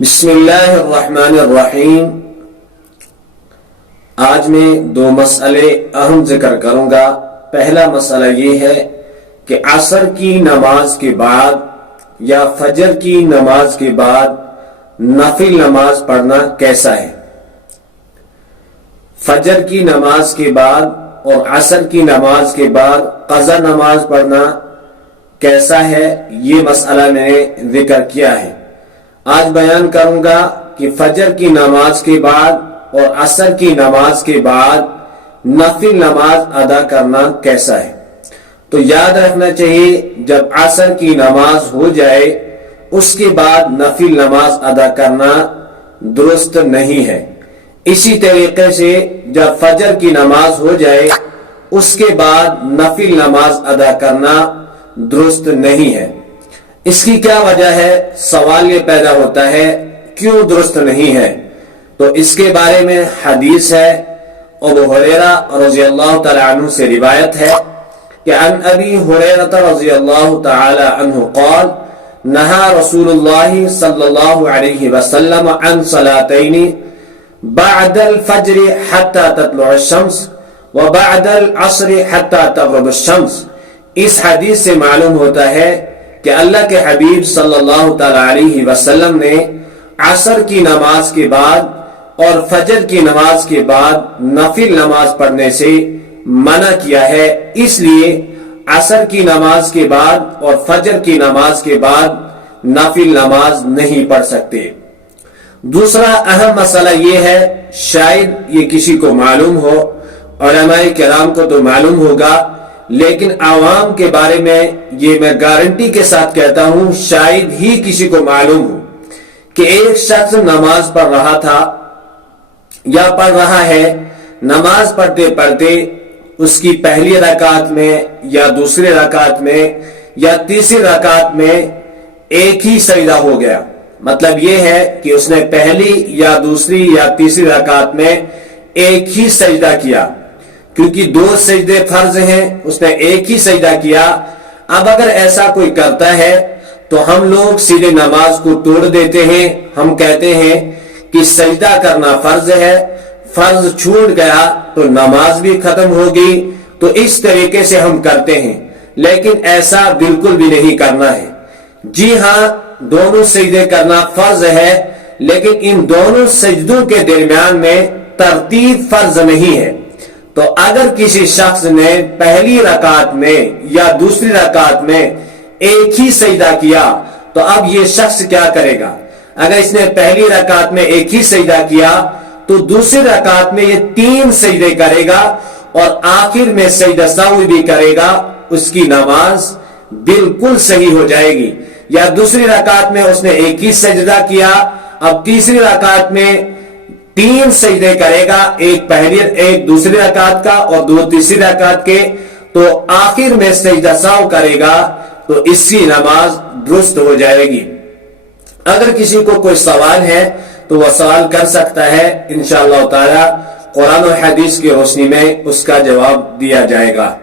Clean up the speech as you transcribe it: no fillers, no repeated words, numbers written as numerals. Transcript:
بسم اللہ الرحمن الرحیم۔ آج میں دو مسئلے اہم ذکر کروں گا۔ پہلا مسئلہ یہ ہے کہ عصر کی نماز کے بعد یا فجر کی نماز کے بعد نفل نماز پڑھنا کیسا ہے۔ فجر کی نماز کے بعد اور عصر کی نماز کے بعد قضا نماز پڑھنا کیسا ہے، یہ مسئلہ میں نے ذکر کیا ہے۔ آج بیان کروں گا کہ فجر کی نماز کے بعد اور عصر کی نماز کے بعد نفل نماز ادا کرنا کیسا ہے۔ تو یاد رکھنا چاہیے، جب عصر کی نماز ہو جائے اس کے بعد نفل نماز ادا کرنا درست نہیں ہے۔ اسی طریقے سے جب فجر کی نماز ہو جائے اس کے بعد نفل نماز ادا کرنا درست نہیں ہے۔ اس کی کیا وجہ ہے؟ سوال یہ پیدا ہوتا ہے کیوں درست نہیں ہے؟ تو اس کے بارے میں حدیث ہے، ابو ہریرہ رضی اللہ تعالی عنہ سے روایت ہے کہ عن ابی ہریرہ رضی اللہ تعالی عنہ قال نہى رسول اللہ صلی اللہ علیہ وسلم عن صلاتین بعد الفجر حتى تطلع الشمس وبعد العصر حتى تغرب الشمس۔ اس حدیث سے معلوم ہوتا ہے کہ اللہ کے حبیب صلی اللہ تعالی علیہ وسلم نے عصر کی نماز کے بعد اور فجر کی نماز کے بعد نفل نماز پڑھنے سے منع کیا ہے، اس لیے عصر کی نماز کے بعد اور فجر کی نماز کے بعد نفل نماز نہیں پڑھ سکتے۔ دوسرا اہم مسئلہ یہ ہے، شاید یہ کسی کو معلوم ہو، علماء کرام کو تو معلوم ہوگا، لیکن عوام کے بارے میں یہ میں گارنٹی کے ساتھ کہتا ہوں شاید ہی کسی کو معلوم ہو کہ ایک شخص نماز پڑھ رہا تھا یا پڑھ رہا ہے، نماز پڑھتے پڑھتے اس کی پہلی رکعت میں یا دوسری رکعت میں یا تیسری رکعت میں ایک ہی سجدہ ہو گیا۔ مطلب یہ ہے کہ اس نے پہلی یا دوسری یا تیسری رکعت میں ایک ہی سجدہ کیا، کیونکہ دو سجدے فرض ہیں، اس نے ایک ہی سجدہ کیا۔ اب اگر ایسا کوئی کرتا ہے تو ہم لوگ سیدھے نماز کو توڑ دیتے ہیں، ہم کہتے ہیں کہ سجدہ کرنا فرض ہے، فرض چھوٹ گیا تو نماز بھی ختم ہوگی، تو اس طریقے سے ہم کرتے ہیں، لیکن ایسا بالکل بھی نہیں کرنا ہے۔ جی ہاں، دونوں سجدے کرنا فرض ہے، لیکن ان دونوں سجدوں کے درمیان میں ترتیب فرض نہیں ہے۔ تو اگر کسی شخص نے پہلی رکعت میں یا دوسری رکعت میں ایک ہی سجدہ کیا تو اب یہ شخص کیا کرے گا؟ اگر اس نے پہلی رکعت میں ایک ہی سجدہ کیا تو دوسری رکعت میں یہ 3 سجدے کرے گا اور آخر میں سجدہ سہو بھی کرے گا، اس کی نماز بالکل صحیح ہو جائے گی۔ یا دوسری رکعت میں اس نے ایک ہی سجدہ کیا، اب تیسری رکعت میں 3 سجدے کرے گا، ایک دوسری رکعت کا اور 2 تیسری رکعت کے، تو آخر میں سجدہ سہو کرے گا تو اس کی نماز درست ہو جائے گی۔ اگر کسی کو کوئی سوال ہے تو وہ سوال کر سکتا ہے، انشاءاللہ تعالی قرآن و حدیث کی روشنی میں اس کا جواب دیا جائے گا۔